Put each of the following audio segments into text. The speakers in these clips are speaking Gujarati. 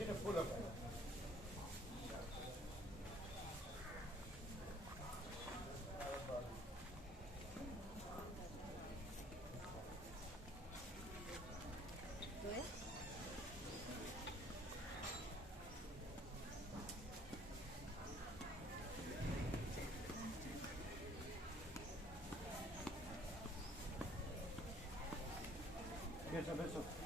તુલસીને ફૂલ અપાય બેસો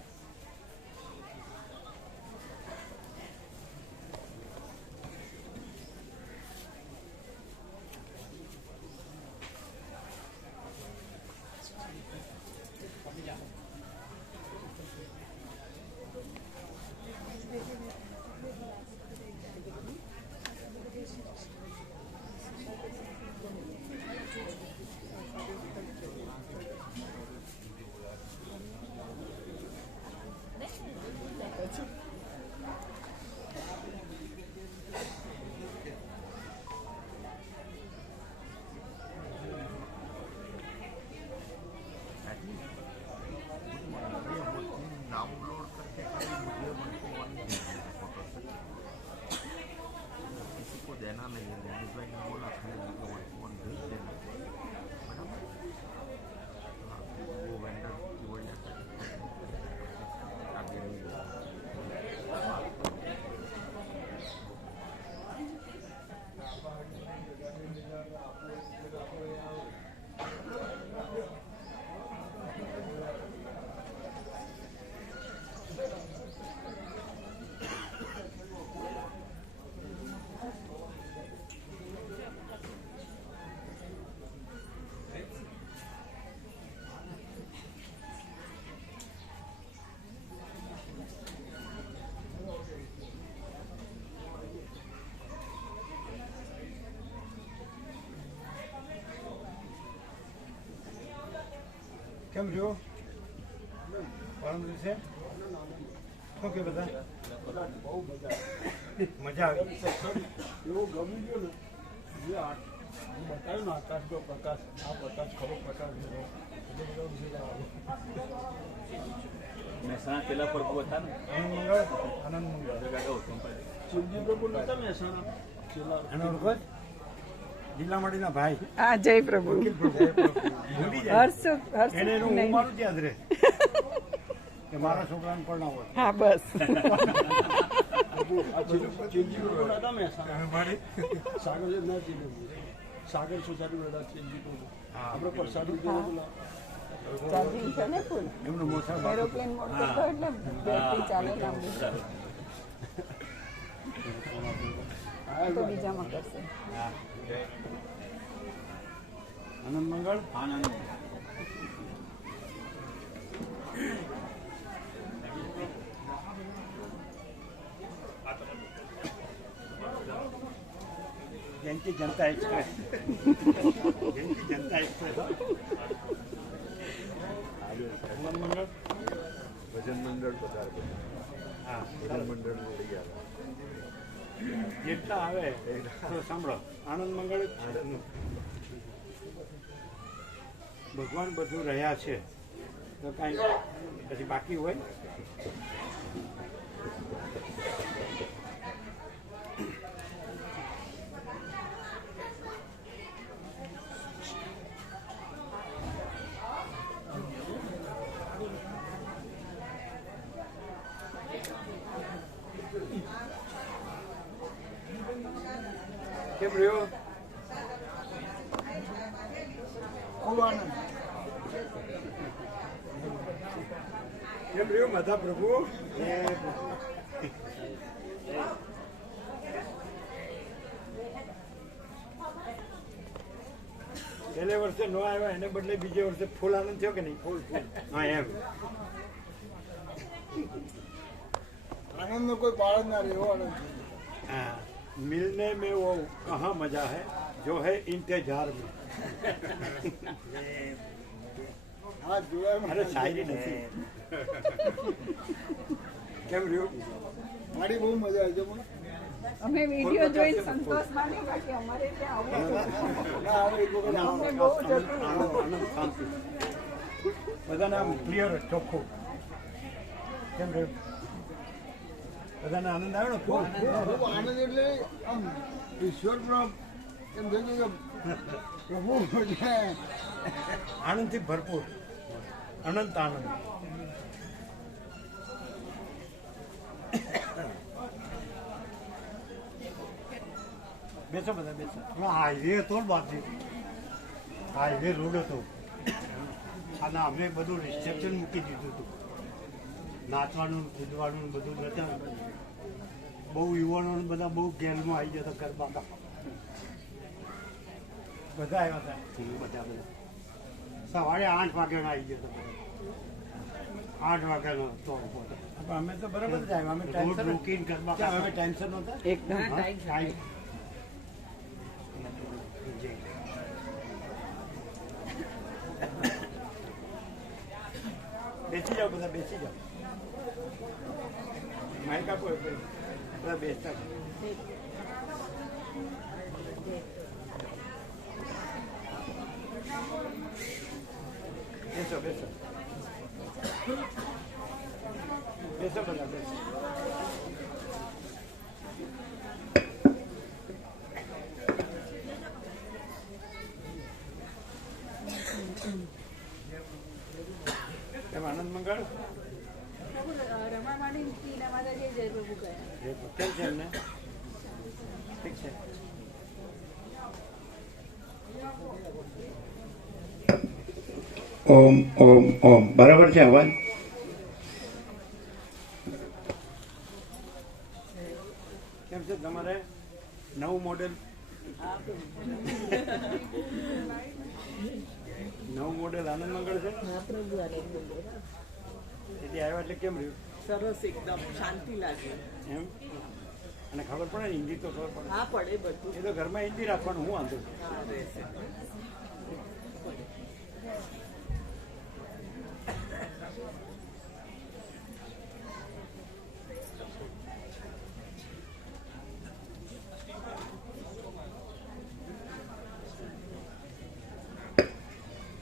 કેમ છો પરમ દિવસે શું કે બધા? બહુ મજા આવી. એવું ગમી ગયું ને બતાવ્યું ને આકાશનો પ્રકાશ આ પ્રકાશ ખરો પ્રકાશ મહેસાણા પેલા પર ઊભો હતા ને. આનંદ મંગળ. આનંદ મંગળ. ચિંજી પ્રભુ નતા મહેસાણા પેલા એનો ઓળખો જિલ્લા ભાઈ. હા જય પ્રભુ. વકીલ પ્રભુ ભૂલી જાય. હર્ષ હર્ષ એને એનું હું નહીં. મારું યાદ રહે. કે મારા છોકરાને પરણાવો હા બસ. સાગર ના સાગર સોસાયટી પ્રભુ હા. આપણે પ્રસાદ ચાર્જિંગ છે ને ફૂલ એરોપ્લેન મોટો એટલે બેટરી ચાલે લાંબી તો બીજામાં કરશે. આનંદ મંગળ? આનંદ. જયંતિ જનતા એક્સપ્રેસ. જયંતિ જનતા એક્સપ્રેસ. આનંદ મંગળ? ભજન મંડળ પધાર હા. ભજન મંડળ લઈ આવે. જેટલા આવે સાંભળો આનંદ મંગળ ભગવાન બધું રહ્યા છે તો કાંઈ પછી બાકી હોય? રહ્યો ખૂબ આનંદ કેમ રહ્યું માતા પ્રભુ. પેલે વર્ષે નો આવ્યા એને બદલે બીજે વર્ષે ફૂલ આનંદ થયો કે નહીં? ફૂલ ફૂલ. હા એમ. આનંદનો કોઈ પાળ જ ના રહ્યો આનંદ હા. मिलने में वो कहाँ मजा है जो है इंतजार में હા જોયા અરે શાયરી નથી કેમ રહ્યું મારી બહુ મજા આવી છે પણ અમે વિડીયો જોઈને સંતોષ માની બાકી અમારે ત્યાં આવું ના આવે એક વખત આવો. અમને બહુ આનંદ જતું આનંદ આનંદ શાંતિ બધાને આમ ક્લિયર ચોખ્ખું કેમ રહ્યું બધાને આનંદ આવ્યો ને? ખૂબ આનંદ એટલે આમ ઈશ્વર એમ થઈ ગયું કે પ્રભુ આનંદથી ભરપૂર અનંત આનંદ. બેસો બધા બેસો. હાઈવે હતો ને બાજુ હાઈવે રોડ હતો. અને અમે બધું રિસેપ્શન મૂકી દીધું હતું. નાચવાનું કૂદવાનું બધું નતા બહુ યુવાનો બધા બહુ ગેલમાં આવી જતા ગરબામાં બધા આવ્યા હતા? બધા બધા. સવારે આઠ વાગ્યાનો આવી જતા આઠ વાગ્યાનો તો પણ અમે તો બરાબર જ આવ્યા. અમે ટેન્શન રોકીને ગરબા અમે ટાઈમસર નહોતા? એકદમ ટાઈમ બેસી જાઓ બધા બેસી જાઓ માઇક આપો એ ભાઈ. બધા બેસતા જાઓ. બેસો બેસો બેસો બધા બેસો એમ આનંદ મંગળ રમામાણી ટીના માતાજી જય પ્રભુ ગયા કેમ છે એમને ઠીક છે ઓમ ઓમ ઓમ. બરાબર છે અવાજ? કેમ છે તમારે? નવું મોડેલ નવું મોડેલ આનંદ મંગળ છે? તેથી આવ્યા એટલે કેમ રહ્યું? સરસ એકદમ શાંતિ લાગે. એમ? અને ખબર પડે હિન્દી તો ખબર પડે. હા પડે બધું. એ તો ઘરમાં હિન્દી રાખવાનું હું વાંધો હા રહેશે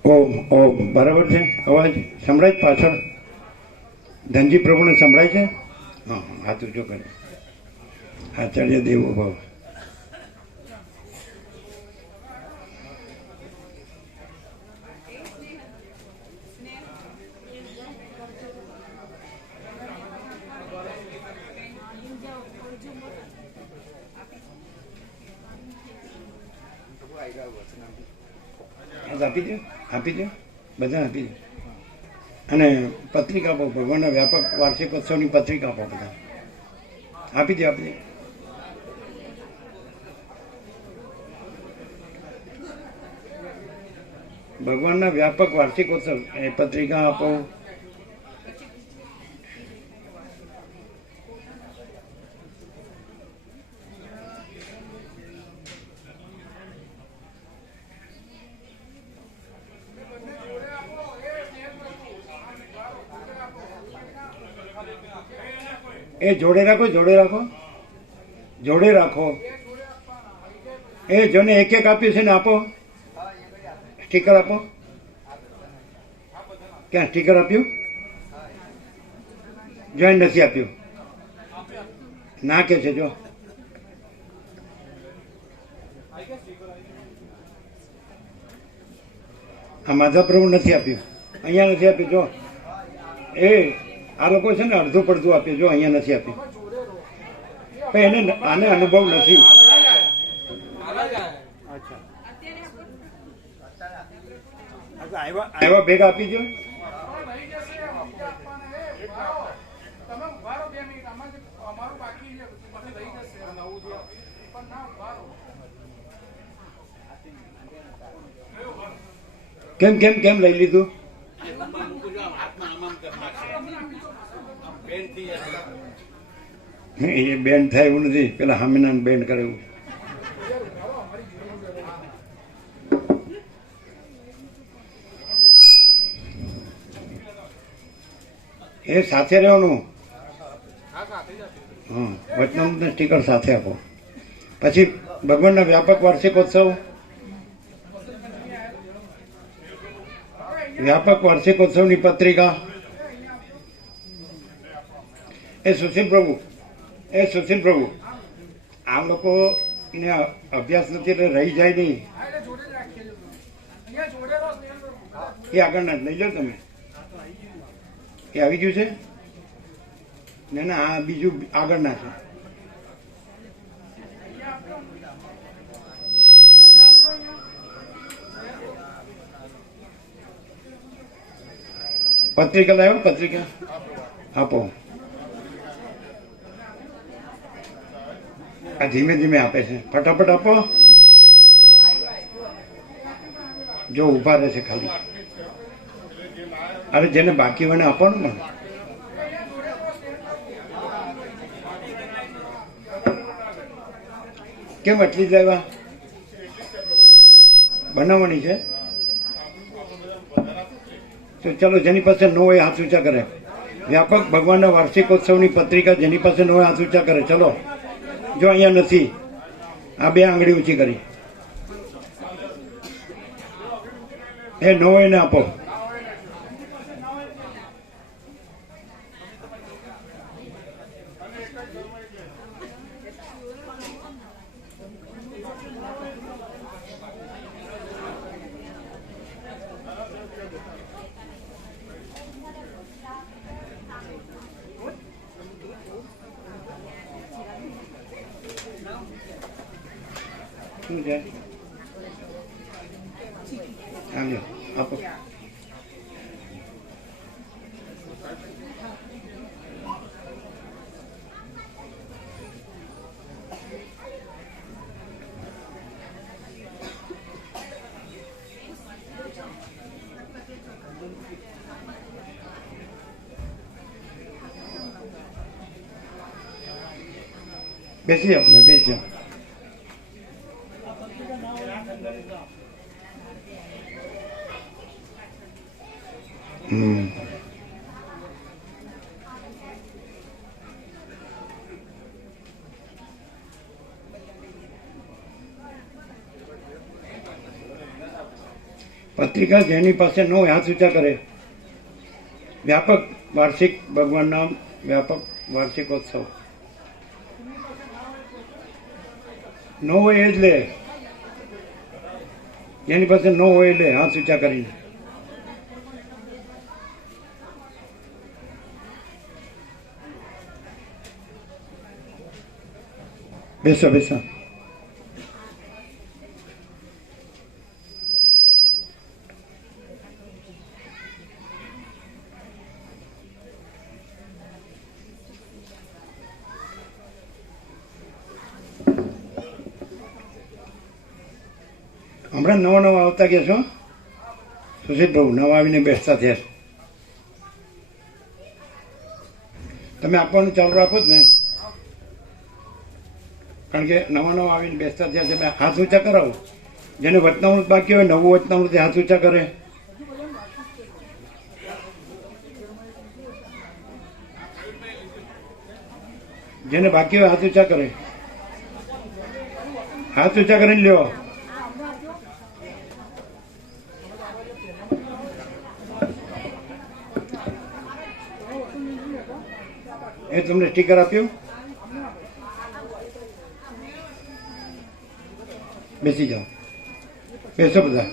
ઓમ ઓમ બરાબર છે અવાજ સંભળાય પાછળ ધનજી પ્રભુને સંભળાય છે હા હા, હાથ ઊંચો કરે આચાર્ય દેવો ભાવ હાથ આપી દો આપી દો બધા આપી અને પત્રિકા આપો ભગવાનના વ્યાપક વાર્ષિકોત્સવની પત્રિકા આપો બધા. આપી દે આપી દે ભગવાનના વ્યાપક વાર્ષિકોત્સવ, એ પત્રિકા આપો એ જોડે રાખો જોડે રાખો. જોડે રાખો. એ જોને એક એક આપ્યું છે ને આપો. સ્ટીકર આપો. ક્યાં સ્ટીકર આપ્યું? જોઈન નથી આપ્યું. ના કે છે, જો. આ માધા પ્રભુ નથી આપ્યું. અહીંયા નથી આપ્યું, જો. એ આ લોકો છે ને અડધું પડધું આપ્યું જો અહીંયા નથી આપ્યું પણ એને આને અનુભવ નથી. આવ્યા ભેગા આપી દો કેમ કેમ કેમ લઈ લીધું? એ બેન્ડ થાય એવું નથી. પેલા હામીના બેન્ડ કરે એવું. એ સાથે રહેવાનું? હા વચનામૃતનું સ્ટીકર સાથે આપો. પછી ભગવાનના વ્યાપક વાર્ષિકોત્સવ? વ્યાપક વાર્ષિકોત્સવની પત્રિકા? એ સુશીલ પ્રભુ એ સચિન પ્રભુ આ લોકો ને અભ્યાસ નથી એટલે રહી જાય નહીં. એ આગળ ના, લઈ લો તમે. એ આવી ગયું છે? ના ના, આ બીજું આગળ ના છે. પત્રિકા લાવ્યો પત્રિકા? આપો. આ ધીમે ધીમે આપે છે. ફટાફટ આપો. જો ઊભા રહેશે ખાલી. અરે જેને બાકી વને આપો ને કેમ એટલી જ લેવા બનાવવાની છે? તો ચલો, જેની પાસે ન હોય હાથ ઊંચા કરે. વ્યાપક ભગવાનના વાર્ષિકોત્સવની પત્રિકા જેની પાસે ન હોય હાથ ઊંચા કરે. ચલો. જો અહીંયા નથી આ બે આંગળી ઊંચી કરી. એ ન હોય ને આપો શું છે આમ લો આપો બેસી જાઓ પત્રિકા જેની પાસે ન હોય હાથ ઊંચા કરે. વ્યાપક વાર્ષિક ભગવાનના વ્યાપક વાર્ષિકોત્સવ. ન હોય એ જ લે. જેની પાસે ન હોય એ લે, હાથ ઊંચા કરીને. બેસો બેસો. હમણાં નવા નવા આવતા ગયા છો? સુશીલ પ્રભુ નવા આવીને બેસતા થયા. તમે આપવાનું ચાલુ રાખો જ ને. કારણ કે નવા નવા આવીને બેસતા થયા છે હાથ ઊંચા કરાવો. જેને વચનામૃત બાકી હોય, નવું વચનામૃત હાથ ઊંચા કરે. જેને બાકી હોય, હાથ ઊંચા કરે. હાથ ઊંચા કરીને લ્યો એ તમને સ્ટીકર આપ્યું? બેસી જાઓ. બેસો બધા.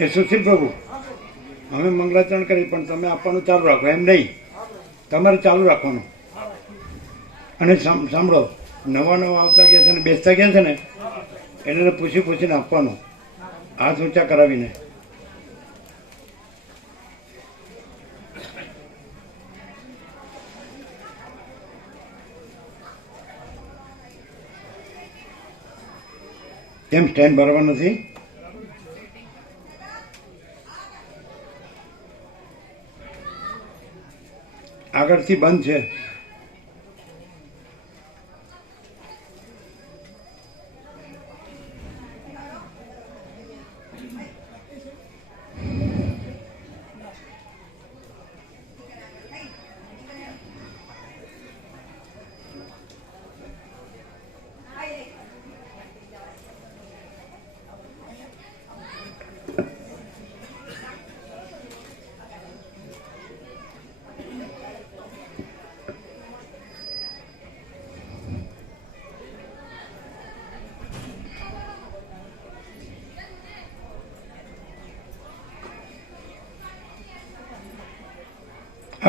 એ સુશીલ પ્રભુ, અમે મંગલાચરણ કરી, પણ તમે આપવાનું ચાલુ રાખો. એમ નહીં. તમારે ચાલુ રાખવાનું. અને સાંભળો, નવા નવા આવતા ગયા છે ને, બેસતા ગયા છે ને, એને પૂછી પૂછીને આપવાનું. હાથ ઊંચા કરાવીને. કેમ સ્ટેન્ડ ભરવા નથી? આગળથી બંધ છે.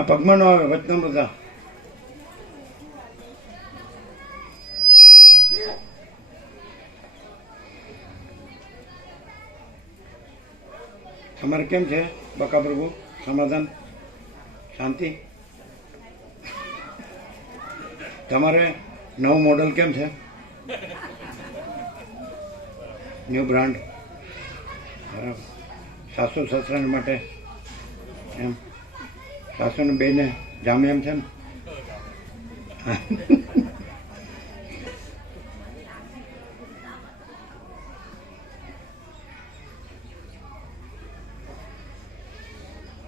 આ પગમાં નો આવે, વચના બધા તમારે કેમ છે, બકા પ્રભુ? સમાધાન? શાંતિ? તમારે નવું મોડલ કેમ છે? ન્યૂ બ્રાન્ડ બરાબર. સાસુ સસરાને માટે, એમ. સાસુને બેને જામે એમ છે ને?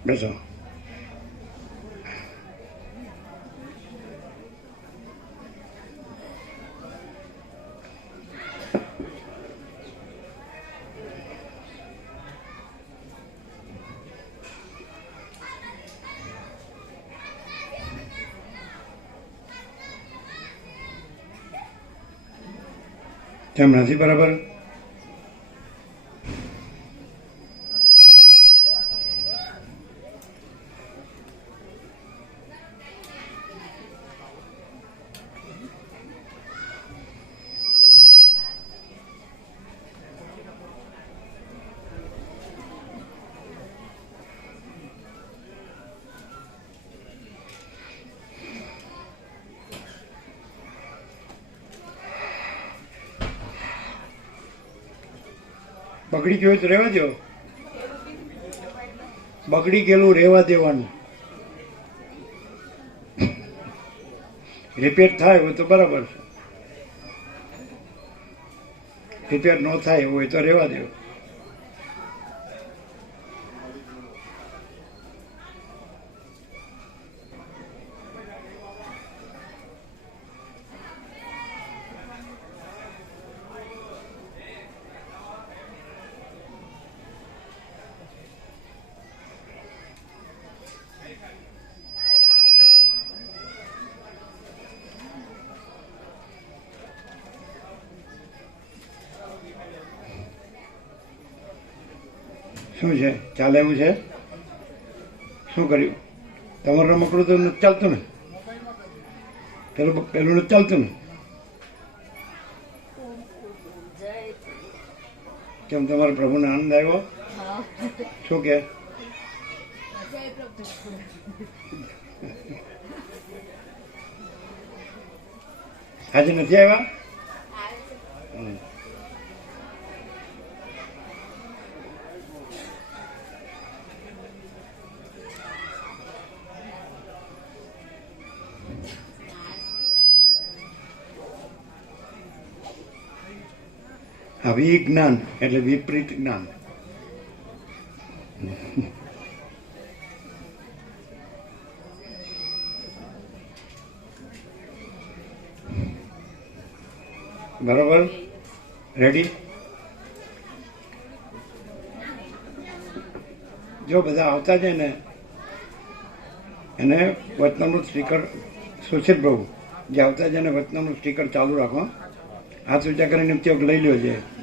બેસો. કેમ નથી બરાબર બગડી ગયું તો રહેવા દો બગડી ગયેલું રહેવા દેવાનું. રિપેર થાય હોય તો બરાબર. છે રિપેર ન થાય હોય તો રહેવા દો શું છે? ચાલે એવું છે? શું કર્યું? તમારું રમકડું તો નથી ચાલતું ને? પેલું પેલું નથી ચાલતું ને? કેમ તમારા પ્રભુને આનંદ આવ્યો? શું કે? આજે નથી આવ્યા? અભિજ્ઞાન એટલે વિપરીત જ્ઞાન. બરોબર? રેડી જો બધા આવતા જાય ને, એને વતનામૃત સ્ટીકર સુશીલ પ્રભુ, જે આવતા જાય ને વતનામૃત સ્ટીકર ચાલુ રાખો હાથ ઊંચા કરીને ઉપયોગ લઈ લ્યો છે